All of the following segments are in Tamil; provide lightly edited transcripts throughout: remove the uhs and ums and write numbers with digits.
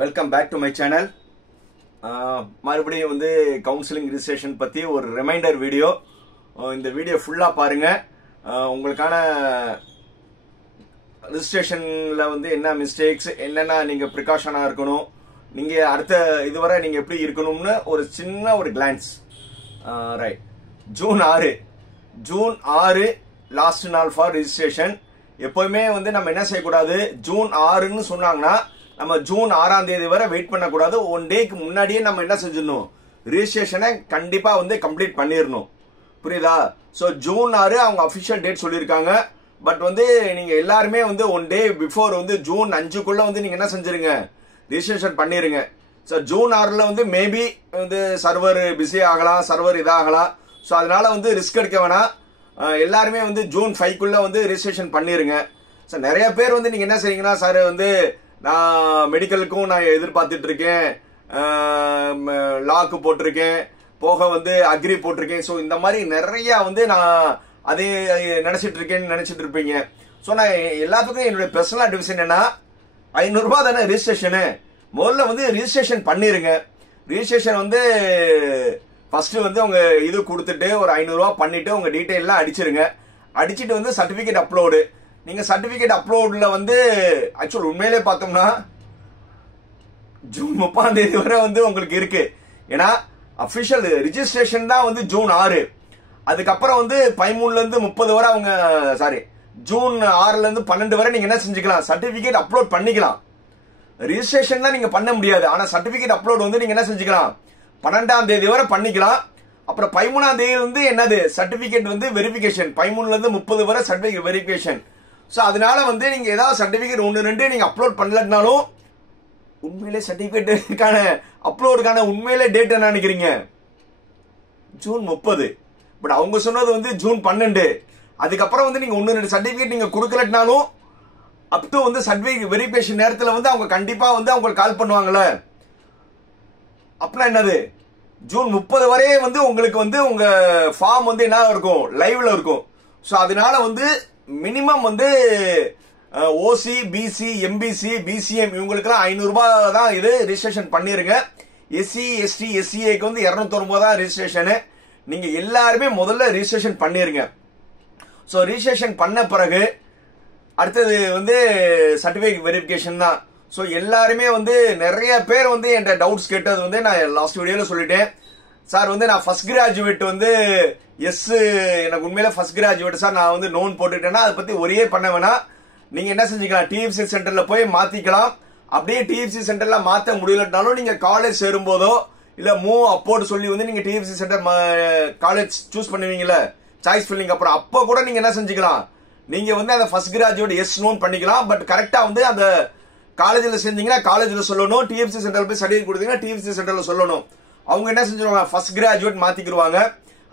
Welcome back to my channel. மறுபடியும் வந்து கவுன்சிலிங் ரிஜிஸ்ட்ரேஷன் பற்றி ஒரு ரிமைண்டர் வீடியோ. இந்த வீடியோ ஃபுல்லாக பாருங்கள். உங்களுக்கான ரிஜிஸ்ட்ரேஷனில் வந்து என்ன மிஸ்டேக்ஸ், என்னென்ன நீங்கள் ப்ரிகாஷனாக இருக்கணும், நீங்கள் அடுத்த இதுவரை நீங்கள் எப்படி இருக்கணும்னு ஒரு சின்ன ஒரு கிளான்ஸ். ரைட், ஜூன் 6 லாஸ்ட் நாள் ஃபார் ரிஜிஸ்ட்ரேஷன். எப்போவுமே வந்து நம்ம என்ன செய்யக்கூடாது, ஜூன் 6ன்னு சொன்னாங்கன்னா நம்ம ஜூன் 6ஆம் தேதி வரை வெயிட் பண்ணக்கூடாது. 1 டேக்கு முன்னாடியே நம்ம என்ன செஞ்சிடணும், ரிஜிஸ்ட்ரேஷனை கண்டிப்பா வந்து கம்ப்ளீட் பண்ணிடணும். புரியுதா? ஸோ ஜூன் 6 அவங்க அஃபிஷியல் டேட் சொல்லியிருக்காங்க. பட் வந்து நீங்க எல்லாருமே வந்து 1 டே பிஃபோர் வந்து ஜூன் 5க்குள்ள வந்து நீங்க என்ன செஞ்சிருங்க, ரிஜிஸ்ட்ரேஷன் பண்ணிருங்க. ஸோ ஜூன் 6ல வந்து மேபி வந்து சர்வர் பிஸி ஆகலாம், சர்வர் இதாகலாம். ஸோ அதனால வந்து ரிஸ்க் எடுக்க வேணாம். எல்லாருமே வந்து ஜூன் 5க்குள்ள வந்து ரிஜிஸ்ட்ரேஷன் பண்ணிருங்க. ஸோ நிறைய பேர் வந்து நீங்க என்ன செய்றீங்கன்னா, சார் வந்து நான் மெடிக்கலுக்கும் நான் எதிர்பார்த்துட்டு இருக்கேன், லாக்கு போட்டிருக்கேன், போக வந்து அக்ரி போட்டிருக்கேன். ஸோ இந்த மாதிரி நிறைய வந்து நான் அதே நினைச்சிட்டு இருக்கேன்னு நினைச்சிட்டு இருப்பீங்க. ஸோ நான் எல்லாத்துக்கும் என்னுடைய பர்சனல் அட்வைஸ் என்னன்னா, 500 ரூபாய் தானே ரிஜிஸ்ட்ரேஷனு, முதல்ல வந்து ரிஜிஸ்ட்ரேஷன் பண்ணிருங்க. ரிஜிஸ்ட்ரேஷன் வந்து ஃபர்ஸ்ட் வந்து உங்க இது கொடுத்துட்டு ஒரு 500 ரூபாய் பண்ணிட்டு உங்க டீட்டெயிலாம் அடிச்சிருங்க. அடிச்சுட்டு வந்து சர்டிபிகேட் அப்லோடு. நீங்க சர்டிபிகேட் அப்லோட்ல வந்து ஆக்சுவல் உண்மையிலே பார்த்தோம்னா ஜூன் 30ஆம் தேதி வரை வந்து உங்களுக்கு இருக்கு. ஏன்னா அபிஷியல் ரிஜிஸ்ட்ரேஷன் தான் வந்து ஜூன் 6. அதுக்கப்புறம் வந்து 13ல இருந்து 30 வரை அவங்க ஜூன் 6ல இருந்து 12 வரை நீங்க என்ன செஞ்சுக்கலாம், சர்டிபிகேட் அப்லோட் பண்ணிக்கலாம். ரிஜிஸ்ட்ரேஷன் தான் நீங்க பண்ண முடியாது. ஆனா சர்டிபிகேட் அப்லோட் வந்து நீங்க என்ன செஞ்சுக்கலாம், 12ஆம் தேதி வரை பண்ணிக்கலாம். அப்புறம் 13ஆம் தேதி வந்து என்னது, சர்டிபிகேட் வந்து வெரிஃபிகேஷன். 13ல இருந்து 30 வரை சர்டிபிகேட் வெரிஃபிகேஷன். ஸோ அதனால வந்து நீங்க ஏதாவது சர்டிபிகேட் 1-2 நீங்க அப்லோட் பண்ணலனாலும் உண்மையிலே சர்டிபிகேட்டுக்கான அப்லோடுக்கான உண்மையிலே டேட் என்ன நினைக்கிறீங்க, ஜூன் 30. பட் அவங்க சொன்னது வந்து ஜூன் 12. அதுக்கப்புறம் வந்து நீங்க 1-2 சர்டிபிகேட் நீங்க கொடுக்கலனாலும் அப் டு வந்து சர்டிபிகேட் வெரிஃபிகேஷன் நேரத்தில் வந்து அவங்க கண்டிப்பா வந்து அவங்களுக்கு கால் பண்ணுவாங்கல்ல. அப்படின்னா என்னது, ஜூன் 30 வரையே வந்து உங்களுக்கு வந்து உங்க ஃபார்ம் வந்து என்ன இருக்கும், லைவ்ல இருக்கும். ஸோ அதனால வந்து மினிமம் வந்து ஓசி, பிசி, எம்பிசி, பிசிஎம் இவங்களுக்குலாம் 500 ரூபாய் தான் இது ரிஜிஸ்ட்ரேஷன் பண்ணிருங்க. எஸ்சி, எஸ்டி, எஸ்சிஏக்கு வந்து 209 தான் ரிஜிஸ்ட்ரேஷன். நீங்க எல்லாருமே முதல்ல ரிஜிஸ்ட்ரேஷன் பண்ணிருங்க. ஸோ ரிஜிஸ்ட்ரேஷன் பண்ண பிறகு அடுத்தது வந்து சர்டிபிகேட் வெரிஃபிகேஷன் தான். ஸோ எல்லாருமே வந்து நிறைய பேர் வந்து என்கிட்ட டவுட்ஸ் கேட்டது வந்து நான் லாஸ்ட் வீடியோல சொல்லிட்டேன். சார் வந்து நான் ஃபர்ஸ்ட் கிராஜுவேட் வந்து எனக்கு உண்மையில ஃபர்ஸ்ட் கிராஜுவேட் சார், நான் வந்து நோன் போட்டுட்டேன்னா அதை பத்தி ஒரே பண்ண வேணாம். நீங்க என்ன செஞ்சுக்கலாம், டிஎஃப்சி சென்டர்ல போய் மாத்திக்கலாம். அப்படியே டிஎஃப்சி சென்டர்ல மாத்த முடியலனாலும் நீங்க காலேஜ் சேரும் போதோ இல்ல மூவ் அப்போர்ட் சொல்லி வந்து நீங்க டிஎஃப்சி சென்டர் காலேஜ் சூஸ் பண்ணுவீங்கல்ல, சாய்ஸ் ஃபில்லிங், அப்புறம் அப்போ கூட நீங்க என்ன செஞ்சுக்கலாம், நீங்க வந்து அந்த ஃபர்ஸ்ட் கிராஜுவேட் எஸ் நோன் பண்ணிக்கலாம். பட் கரெக்டா வந்து அந்த காலேஜ்ல செஞ்சீங்கன்னா காலேஜ்ல சொல்லணும், டிஎஃப்சி சென்டர்ல போய் சர்டிஃபிகேட் கொடுத்தீங்கன்னா டிஎஃப்சி சென்டர்ல சொல்லணும். அவங்க என்ன செஞ்சிருவாங்க, ஃபர்ஸ்ட் கிராஜுவேட் மாத்திக்கிடுவாங்க.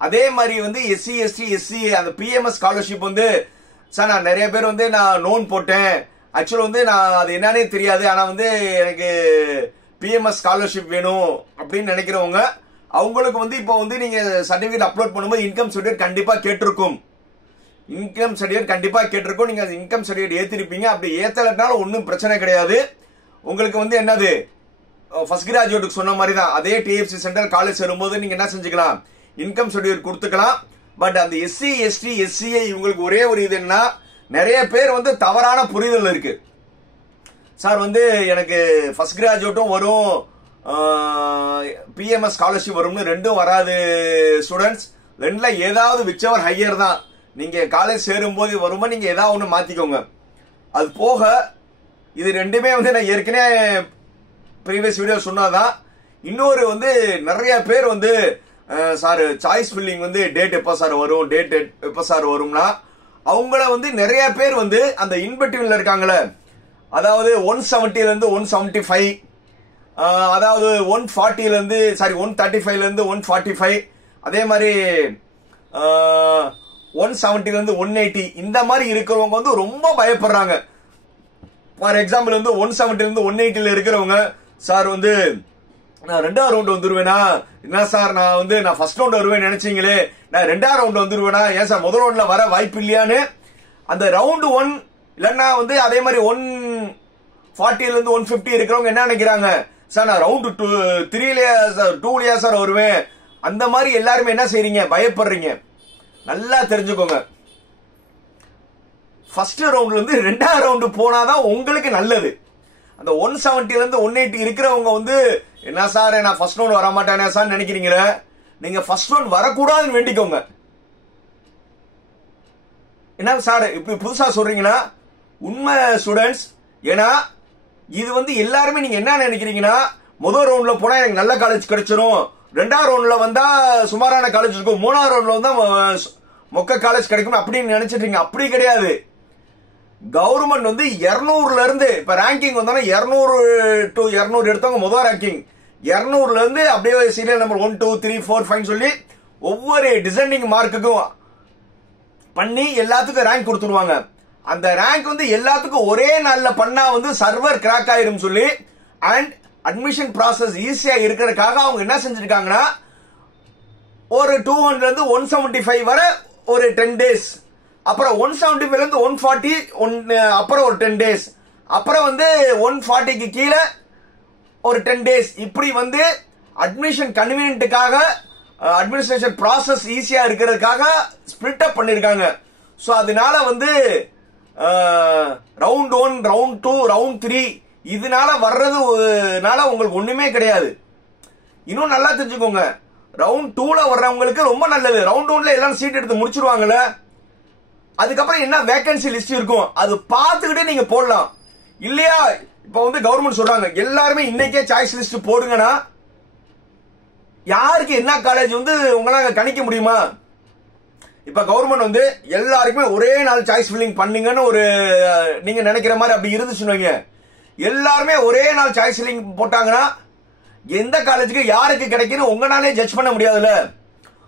அதே மாதிரி வந்து எஸ்சி, எஸ்டி, எஸ்சிஏ அந்த பிஎம்எஸ் ஸ்காலர்ஷிப் வந்து சார் நான் நிறைய பேர் வந்து நான் நோன் போட்டேன், ஆக்சுவல் வந்து நான் அது என்னன்னே தெரியாது, ஆனா வந்து எனக்கு பிஎம்எஸ் ஸ்காலர்ஷிப் வேணும் அப்படின்னு நினைக்கிறவங்க, அவங்களுக்கு வந்து இப்போ வந்து நீங்க சர்டிபிகேட் அப்லோட் பண்ணும்போது இன்கம் சர்டிஃபிகேட் கண்டிப்பா கேட்டிருக்கும். இன்கம் சர்டிஃபிகேட் கண்டிப்பா கேட்டிருக்கும். நீங்க இன்கம் சர்டிஃபிகேட் ஏத்திருப்பீங்க. அப்படி ஏத்தலனாலும் ஒன்றும் பிரச்சனை கிடையாது. உங்களுக்கு வந்து என்னது, ஃபர்ஸ்ட் கிராஜுவேட்டுக்கு சொன்ன மாதிரி தான், அதே டிஎஃப்சி சென்டர் காலேஜ் சேரும்போது நீங்க என்ன செஞ்சுக்கலாம், இன்கம் சர்டிஃபிகேட் கொடுத்துக்கலாம். பட் அந்த எஸ்சி, எஸ்டி, எஸ்சிஏ இவங்களுக்கு ஒரே ஒரு இது என்ன, நிறைய பேர் வந்து தவறான புரிதல் இருக்கு. சார் வந்து எனக்கு ஃபர்ஸ்ட் கிராஜுவேட்டும் வரும், பிஎம்எஸ் ஸ்காலர்ஷிப் வரும்னு ரெண்டும் வராது ஸ்டூடெண்ட்ஸ். ரெண்டுல ஏதாவது விச்சவர் ஹையர் தான். நீங்க காலேஜ் சேரும் போது வருமா நீங்க ஏதாவது ஒண்ணு மாத்திக்கோங்க. அது போக இது ரெண்டுமே வந்து நான் ஏற்கனவே ப்ரீவியஸ் வீடியோ சொன்னாதான். இன்னொரு வந்து நிறைய பேர் வந்து சார் சாய்ஸ் ஃபில்லிங் வந்து டேட் எப்ப சார் வரும், டேட் எப்ப சார் வரும்னா, அவங்கள வந்து நிறைய பேர் வந்து அந்த இன்பிட்வீன்ல இருக்காங்களே, அதாவது 170ல இருந்து 175, அதாவது 140ல இருந்து 135ல இருந்து 145, அதே மாதிரி 170ல இருந்து 180, இந்த மாதிரி இருக்கிறவங்க வந்து ரொம்ப பயப்படுறாங்க. ஃபார் எக்ஸாம்பிள் வந்து 170ல இருந்து 180ல இருக்கிறவங்க, சார் வந்து நான் 2ஆவது ரவுண்ட் வந்துருவேனா, என்ன சார் நான் ஃபர்ஸ்ட் ரவுண்ட் வருவேன் நினைச்சீங்களே, நான் 2ஆவது ரவுண்ட் வந்துருவேனா, ஏன் சார் முதல் ரவுண்ட்ல வர வாய்ப்பு இல்லையான்னு அந்த ரவுண்ட் 1 இல்லன்னா வந்து அதே மாதிரி 40ல இருந்து 150 இருக்கிறவங்க என்ன நினைக்கிறாங்க, சார் நான் ரவுண்ட் 3லயா சார் 2லயா சார் வருவேன். அந்த மாதிரி எல்லாருமே என்ன செய்றீங்க, பயப்படுறீங்க. நல்லா தெரிஞ்சுக்கோங்க, ஃபர்ஸ்ட் ரவுண்ட்ல இருந்து 2வது ரவுண்டு போனாதான் உங்களுக்கு நல்லது. அந்த 170ல இருந்து 180 இருக்கிறவங்க வந்து என்ன சார் நான் ஃபர்ஸ்ட் ரவுண்ட் வர மாட்டேனே சார் நினைக்கிறீங்களே, நீங்க ஃபர்ஸ்ட் ரவுண்ட் வரக்கூடாதுன்னு வேண்டிக்கோங்க. என்ன சார் இப்படி புதுசா சொல்றீங்கன்னா உண்மை ஸ்டூடெண்ட்ஸ். ஏன்னா இது வந்து எல்லாருமே நீங்க என்ன நினைக்கிறீங்கன்னா, முதல் ரவுண்ட்ல போனா எனக்கு நல்ல காலேஜ் கிடைச்சிரும், 2வது ரவுண்ட்ல வந்தா சுமாரான காலேஜ் இருக்கும், 3வது ரவுண்ட்ல வந்தா மொக்க காலேஜ் கிடைக்கும் அப்படின்னு நினைச்சிட்டீங்க. அப்படி கிடையாது. கவர்மெண்ட் வந்து 200ல இருந்து இப்ப ரேங்கிங் வந்தாலும் 200 to 200 எடுத்தவங்க முதல் ரேங்கிங் 200ல இருந்து அப்படியே சீரியல் நம்பர் 1 2 3 4 5 சொல்லி ஒவ்வொரு டிசைனிங் மார்க்குக்கும் பண்ணி எல்லாத்துக்கும் ரேங்க் கொடுத்துருவாங்க. அந்த ரேங்க் வந்து எல்லாத்துக்கும் ஒரே நாள்ல பண்ணா வந்து சர்வர் கிராக் ஆயிரும் சொல்லி அண்ட் அட்மிஷன் ப்ராசஸ் ஈஸியா இருக்கிறதுக்காக அவங்க என்ன செஞ்சிருக்காங்கன்னா, ஒரு 200 இருந்து 175 வரை ஒரு 10 days, அப்புறம் 175 இருந்து 140 அப்புறம் ஒரு 10 days, அப்புறம் வந்து 140க்கு கீழே ஒரு 10 days, இப்படி வந்து அட்மிஷன் கன்வீனியன்ட்டுக்காக அட்மினிஸ்ட்ரேஷன் ப்ராசஸ் ஈஸியா இருக்கிறதுக்காக ஸ்பிளிட் அப் பண்ணிருக்காங்க. ஸோ அதனால வந்து ரவுண்ட் 1 ரவுண்ட் 2 ரவுண்ட் 3 இதனால வர்றதுனால உங்களுக்கு ஒண்ணுமே கிடையாது. இன்னும் நல்லா தெரிஞ்சுக்கோங்க, ரவுண்ட் 2ல வர்றவங்களுக்கு ரொம்ப நல்லது. ரவுண்ட் 1ல எல்லாம் சீட் எடுத்து முடிச்சிருவாங்கல்ல, அதுக்கப்புறம் என்ன வேகன்சி லிஸ்ட் இருக்கும் அது பார்த்துக்கிட்டே நீங்க போடலாம். இல்லையா இப்ப வந்து கவர்மெண்ட் சொல்றாங்க எல்லாருமே இன்னைக்கே சாய்ஸ் லிஸ்ட் போடுங்கன்னா யாருக்கு என்ன காலேஜ் வந்து உங்களால கணிக்க முடியுமா? இப்ப கவர்மெண்ட் வந்து எல்லாருக்குமே ஒரே நாள் சாய்ஸ் ஃபில்லிங் பண்ணுங்கன்னு ஒரு நீங்க நினைக்கிற மாதிரி அப்படி இருந்துச்சுன்னு, எல்லாருமே ஒரே நாள் சாய்ஸ் ஃபில்லிங் போட்டாங்கன்னா எந்த காலேஜுக்கு யாருக்கு கிடைக்குன்னு உங்களாலே ஜட்ஜ் பண்ண முடியாதுல்ல.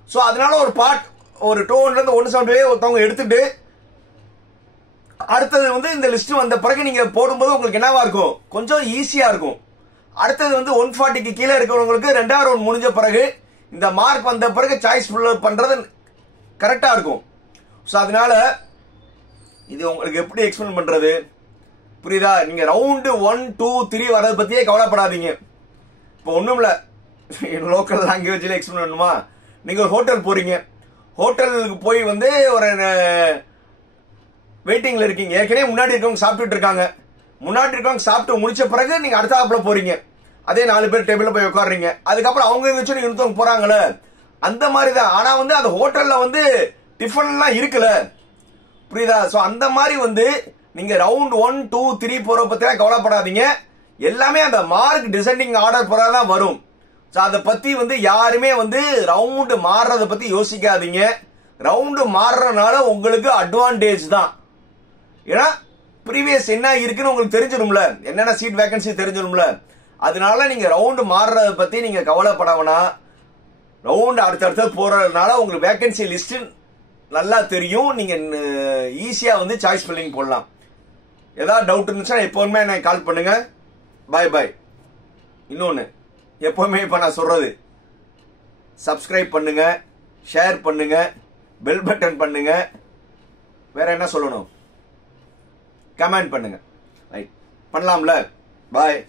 சோ அதனால ஒரு பார்ட் ஒரு 200 இருந்து 170 ஒருத்தவங்க எடுத்துட்டு அடுத்தது வந்து இந்த லிஸ்ட் வந்த பிறகு நீங்க போடும்போது உங்களுக்கு என்னவா இருக்கும், கொஞ்சம் ஈஸியா இருக்கும். அடுத்தது வந்து 140க்கு கீழே இருக்கிறவங்களுக்கு 2வது ரவுண்ட் முடிஞ்ச பிறகு இந்த மார்க் வந்த பிறகு சாய்ஸ் பண்றது கரெக்டா இருக்கும். சோ அதனால இது உங்களுக்கு எப்படி எக்ஸ்பிளைன் பண்றது புரியுதா? நீங்க ரவுண்டு 1 2 3 வரத பத்தியே கவலைப்படாதீங்க. இப்போ ஒண்ணும் இல்ல, லோக்கல் லாங்குவேஜ்ல எக்ஸ்பிளைன் பண்ணுமா, நீங்க ஒரு ஹோட்டல் போறீங்க, ஹோட்டலுக்கு போய் வந்து ஒரு வெயிட்டிங்ல இருக்கீங்க, ஏற்கனவே முன்னாடி இருக்கவங்க சாப்பிட்டுட்டு இருக்காங்க, முன்னாடி இருக்கவங்க சாப்பிட்டு முடிச்ச பிறகு நீங்க அடுத்தாப்புல போறீங்க, அதே 4 பேர் டேபிள்ல போய் உட்காடுறீங்க, அதுக்கப்புறம் அவங்க இருந்துச்சு இன்னொருத்தவங்க போறாங்கல்ல, அந்த மாதிரிதான். ஆனா வந்து அந்த ஹோட்டல்ல வந்து டிஃபன் எல்லாம் இருக்குல்ல, புரியுதா? சோ அந்த மாதிரி வந்து நீங்க ரவுண்ட் 1 2 3 போற பத்தி கவலைப்படாதீங்க. எல்லாமே அந்த மார்க் டிசைனிங் ஆர்டர் போறதான் வரும். அதை பத்தி வந்து யாருமே வந்து ரவுண்டு மாறுறத பத்தி யோசிக்காதீங்க. ரவுண்டு மாறுறதுனால உங்களுக்கு அட்வான்டேஜ் தான். ஏன்னா ப்ரீவியஸ் என்ன இருக்குன்னு உங்களுக்கு தெரிஞ்சிடும்ல, என்னென்ன சீட் வேகன்சி தெரிஞ்சிடும்ல. அதனால நீங்க ரவுண்டு மாறுறத பத்தி நீங்க கவலைப்படாமனா ரவுண்டு அடுத்தடுத்து போறதுனால உங்களுக்கு வேகன்சி லிஸ்ட் நல்லா தெரியும். நீங்க ஈஸியா வந்து சாய்ஸ் ஃபில்லிங் போடலாம். ஏதாவது டவுட் இருந்துச்சுன்னா எப்பவுமே எனக்கு கால் பண்ணுங்க. பாய் பாய். இன்னொன்னு எப்பவுமே இப்ப நான் சொல்றது, சப்ஸ்கிரைப் பண்ணுங்க, ஷேர் பண்ணுங்க, பெல் பட்டன் பண்ணுங்க, வேற என்ன சொல்லணும், கமெண்ட் பண்ணுங்க. ரைட் பண்ணலாம்ல. பாய்.